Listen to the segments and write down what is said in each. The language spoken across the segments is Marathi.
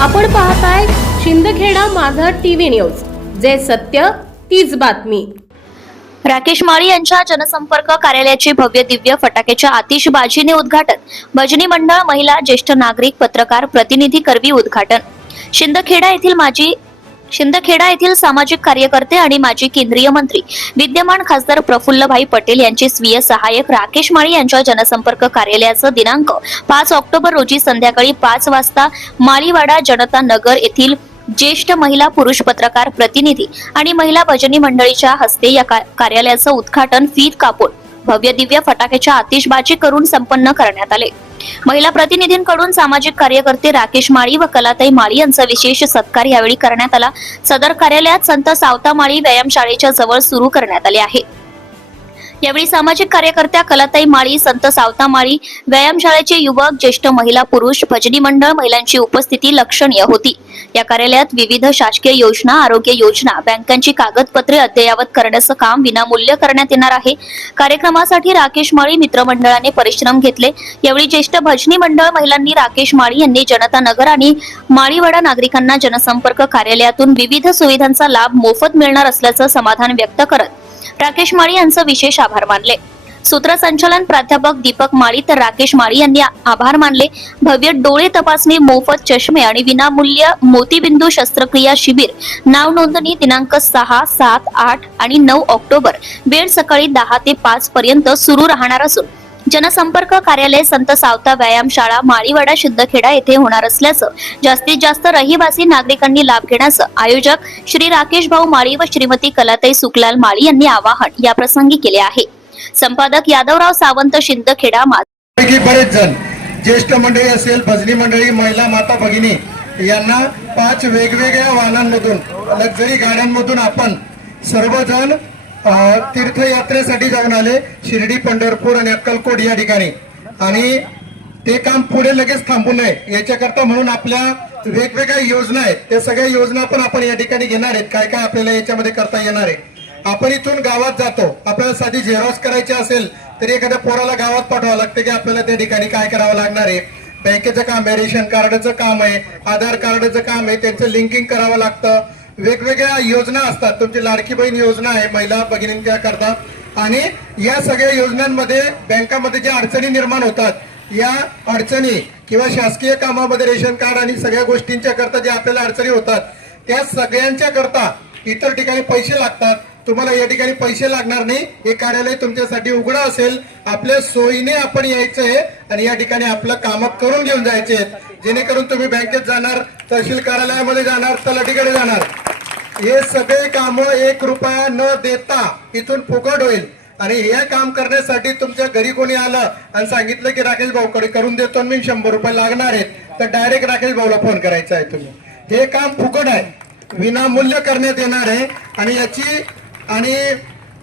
आपण पाहताय शिंदखेडा माझा टीव्ही न्यूज. जे सत्य तीच बातमी. राकेश माळी यांच्या जनसंपर्क कार्यालयाचे भव्य दिव्य फटाक्याच्या आतिषबाजीने उद्घाटन. भजनी मंडळ महिला ज्येष्ठ नागरिक पत्रकार प्रतिनिधी करवी उद्घाटन. शिंदखेडा येथील माजी शिंदखेडा येथील सामाजिक कार्यकर्ते आणि माजी केंद्रीय मंत्री विद्यमान खासदार प्रफुल्लभाई पटेल यांचे स्वीय सहाय्यक राकेश माळी यांच्या जनसंपर्क कार्यालयाचं दिनांक पाच ऑक्टोबर रोजी संध्याकाळी पाच वाजता माळीवाडा जनता नगर येथील ज्येष्ठ महिला पुरुष पत्रकार प्रतिनिधी आणि महिला भजनी मंडळीच्या हस्ते या का- कार्यालयाचं उद्घाटन फीत कापून भव्य दिव्य फटाक्याच्या आतिषबाजी करून संपन्न करण्यात आले. महिला प्रतिनिधींकडून सामाजिक कार्यकर्ते राकेश माळी व कलाताई माळी यांचा विशेष सत्कार यावेळी करण्यात आला. सदर कार्यालयात संत सावता माळी व्यायामशाळेच्या जवळ सुरू करण्यात आले आहे. यावेळी सामाजिक कार्यकर्त्या कलाताई माळी संत सावता माळी व्यायामशाळेचे युवक ज्येष्ठ महिला पुरुष भजनी मंडळ महिलांची उपस्थिती लक्षणीय होती. या कार्यालयात विविध शासकीय योजना आरोग्य योजना बँकांची कागदपत्रे अद्ययावत करण्याचं काम विनामूल्य करण्यात येणार आहे. कार्यक्रमासाठी राकेश माळी मित्रमंडळाने परिश्रम घेतले. यावेळी ज्येष्ठ भजनी मंडळ महिलांनी राकेश माळी यांनी जनता नगर आणि माळीवाडा नागरिकांना जनसंपर्क कार्यालयातून विविध सुविधांचा लाभ मोफत मिळणार असल्याचं समाधान व्यक्त करत राकेश माळी यांचं विशेष आभार मानले. सूत्रसंचालन प्राध्यापक दीपक माळी तर राकेश माळी यांनी आभार मानले. भव्य डोळे तपासणी मोफत चष्मे आणि विनामूल्य मोतीबिंदू शस्त्रक्रिया शिबिर. नाव नोंदणी दिनांक सहा सात आठ आणि नऊ ऑक्टोबर. वेळ सकाळी दहा ते पाच पर्यंत सुरू राहणार असून जनसंपर्क कार्यालय संत सावता व्यायामशाळा माळीवाडा सिद्धखेडा येथे होणार असल्याचं जास्तीत जास्त रहिवासी नागरिकांनी लाभ घेण्याचं आयोजक श्री राकेश भाऊ माळी व श्रीमती कलाताई सुकलाल माळी यांनी आवाहन या प्रसंगी केले आहे. संपादक यादवराव सावंत शिंदखेडा माझी बरेच जण ज्येष्ठ मंडळी असेल भजनी मंडळी महिला माता भगिनी यांना पाच वेगवेगळ्या वाहनांमधून लक्झरी गाड्यांमधून आपण सर्वजण तीर्थयात्रेसाठी जाऊन आले. शिर्डी पंढरपूर आणि अक्कलकोट या ठिकाणी. आणि ते काम पुढे लगेच थांबू नये. याच्याकरता म्हणून आपल्या वेगवेगळ्या योजना आहेत. त्या सगळ्या योजना पण आपण या ठिकाणी घेणार आहेत. काय काय आपल्याला याच्यामध्ये करता येणार आहे? आपण इथून गावात जातो. आपल्याला साधी झेरॉक्स करायची असेल तरी एखाद्या पोराला गावात पाठवावं लागतं की आपल्याला त्या ठिकाणी काय करावं लागणार आहे. बँकेचं काम आहे रेशन कार्डचं काम आहे आधार कार्डचं काम आहे त्यांचं लिंकिंग करावं लागतं. वेगवेगळ्या योजना असतात. तुमची लाडकी बहीण योजना आहे महिला भगिनींच्या करता. आणि या सगळ्या योजनांमध्ये बँकामध्ये ज्या अडचणी निर्माण होतात या अडचणी किंवा शासकीय कामामध्ये रेशन कार्ड आणि सगळ्या गोष्टींच्या करता ज्या आपल्याला अडचणी होतात त्या सगळ्यांच्या करता इतर ठिकाणी पैसे लागतात. तुम्हाला या ठिकाणी पैसे लागणार नाही. हे कार्यालय तुमच्यासाठी उघडं असेल. आपल्या सोयीने आपण यायचं आहे आणि या ठिकाणी आपलं काम करून घेऊन जायचे आहेत. जेणेकरून तुम्ही बँकेत जाणार तहसील कार्यालयामध्ये जाणार तलाठीकडे जाणार. हे सगळे काम एक रुपया न देता इथून फुकट होईल. आणि हे काम करण्यासाठी तुमच्या घरी कोणी आलं आणि सांगितलं की राकेश भाऊकडे करून देतो आणि मी शंभर रुपये लागणार आहेत तर डायरेक्ट राकेश भाऊला फोन करायचा आहे तुम्ही. हे काम फुकट आहे. विनामूल्य करण्यात येणार आहे. आणि याची आणि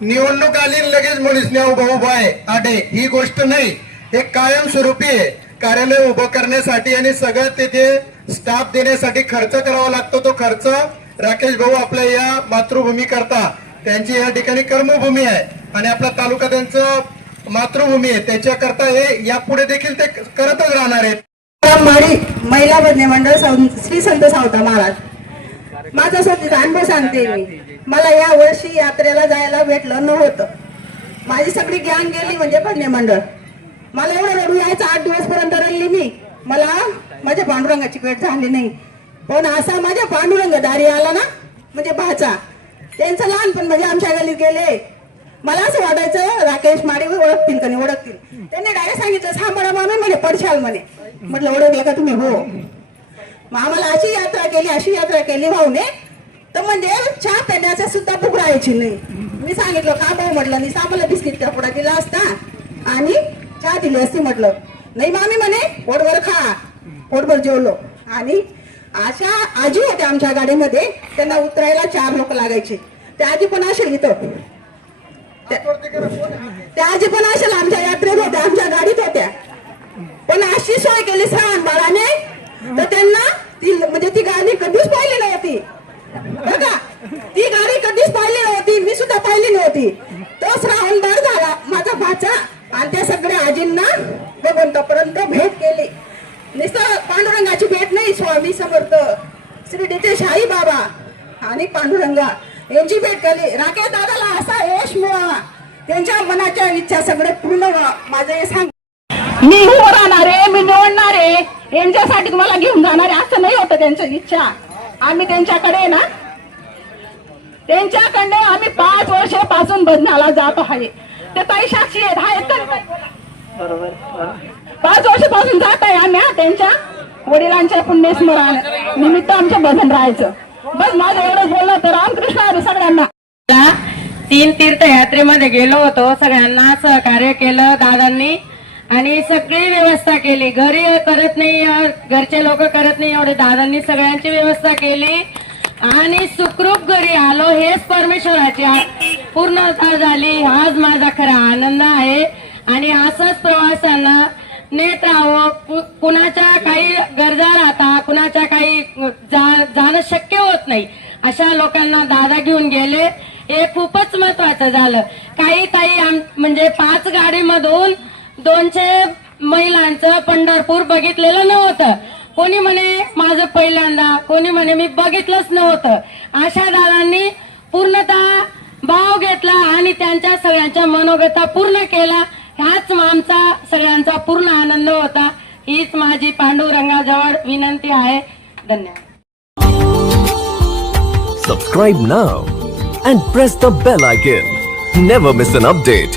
निवडणूक आली लगेच मनुष्य उभा उभा आहे. आडे ही गोष्ट नाही. हे कायमस्वरूपी आहे. कार्यालय उभं करण्यासाठी आणि सगळं तिथे स्टाफ देण्यासाठी खर्च करावा लागतो तो खर्च राकेश भाऊ आपल्या या मातृभूमी करता त्यांची या ठिकाणी कर्मभूमी आहे. आणि आपला तालुका त्यांचं मातृभूमी आहे. त्याच्याकरता हे यापुढे देखील ते करतच राहणार आहेत. महिला बदने मंडळ श्री संत सावता महाराज. माझा सध्या अनुभव सांगते मी. मला या वर्षी यात्रेला जायला भेटलं नव्हतं. माझी सगळी गॅंग गेली म्हणजे भजनी मंडळ. मला एवढं रडू यायचं आठ दिवस पर्यंत रडली मी. मला माझ्या पांडुरंगाची भेट झाली नाही. पण असा माझ्या पांडुरंग दारी आला ना म्हणजे भाचा. त्यांचं लहानपण म्हणजे आमच्या गलीत गेले. मला असं वाटायचं राकेश माडे ओळखतील का नाही ओळखतील. त्यांनी डायरेक्ट सांगितलं सांभाळा मामी म्हणे पडशाल म्हणे. म्हटलं ओळखलं का तुम्ही? हो. मग आम्हाला अशी यात्रा केली अशी यात्रा केली भाऊने. तर म्हणजे चहा पेण्याचा सुद्धा भूक राहायची नाही. मी सांगितलं का भाऊ? म्हटलं मी आम्हाला बिस्किट पुडा दिला असता आणि चहा दिली असती म्हटलं. नाही मामी म्हणे पोटभर खा. पोटभर जेवलो. आणि अशा आजी होत्या आमच्या गाडीमध्ये त्यांना उतरायला चार लोक लागायचे. त्या आजी पण असेल इथं. त्या आजी पण असेल आमच्या यात्रेत होत्या आमच्या गाडीत होत्या. पण अशी सोय केली श्रावण बाळाने तर त्यांना ती म्हणजे ती गाणी कधीच पाहिली नव्हती. बघा ती गाणी कधीच पाहिली नव्हती मी सुद्धा पाहिली नव्हती. तो राहुलदार झाला माझा भाचा. आणि त्या सगळ्या आजींना भगवंतापर्यंत भेट केली. निसर पांडुरंगाची भेट नाही स्वामी समर्थ श्री शाही बाबा आणि पांडुरंगा यांची भेट केली. राकेश दादाला असा यश मिळावा त्यांच्या मनाच्या इच्छा सगळे पूर्ण व्हावं. माझं हे सांग. मी राहणार मी निवडणार यांच्यासाठी तुम्हाला घेऊन जाणार आहे असं नाही होतं त्यांची इच्छा. आम्ही त्यांच्याकडे ना त्यांच्याकडे आम्ही पाच वर्षापासून बदनाला जात आहे. ते ताई साक्षी आहेत हा बरोबर पाच वर्षापासून जात आहे आम्ही त्यांच्या वडिलांच्या पुण्यस्मरण निमित्त आमचं बंधन राहायचं. बस माझं एवढंच बोलणं तर रामकृष्ण हरी सगळ्यांना. तीन तीर्थयात्रेमध्ये गेलो होतो सगळ्यांना सहकार्य केलं दादांनी. आणि सगळी व्यवस्था केली. घरी करत नाही घरचे लोक करत नाही एवढे. दादांनी सगळ्यांची व्यवस्था केली. आणि सुखरूप घरी आलो हेच परमेश्वराची पूर्णता झाली. हाच माझा खरा आनंद आहे. आणि असंच प्रवासांना नेत राहावं कु- कुणाच्या काही गरजा राहता कुणाच्या काही जा- जाणं शक्य होत नाही. अशा लोकांना दादा घेऊन गेले. हे खूपच महत्वाचं झालं. काही ताई आम- म्हणजे पाच गाडीमधून दोनशे महिलांचं पंढरपूर बघितलेलं नव्हतं. कोणी म्हणे माझं पहिल्यांदा. कोणी म्हणे मी बघितलंच नव्हतं. अशा दादांनी पूर्णतः भाव घेतला आणि त्यांच्या सगळ्यांच्या मनोगता पूर्ण केला. ह्याच आमचा सगळ्यांचा पूर्ण आनंद होता. हीच माझी पांडुरंगाजवळ विनंती आहे. धन्यवाद. Subscribe now and press the bell icon never miss an update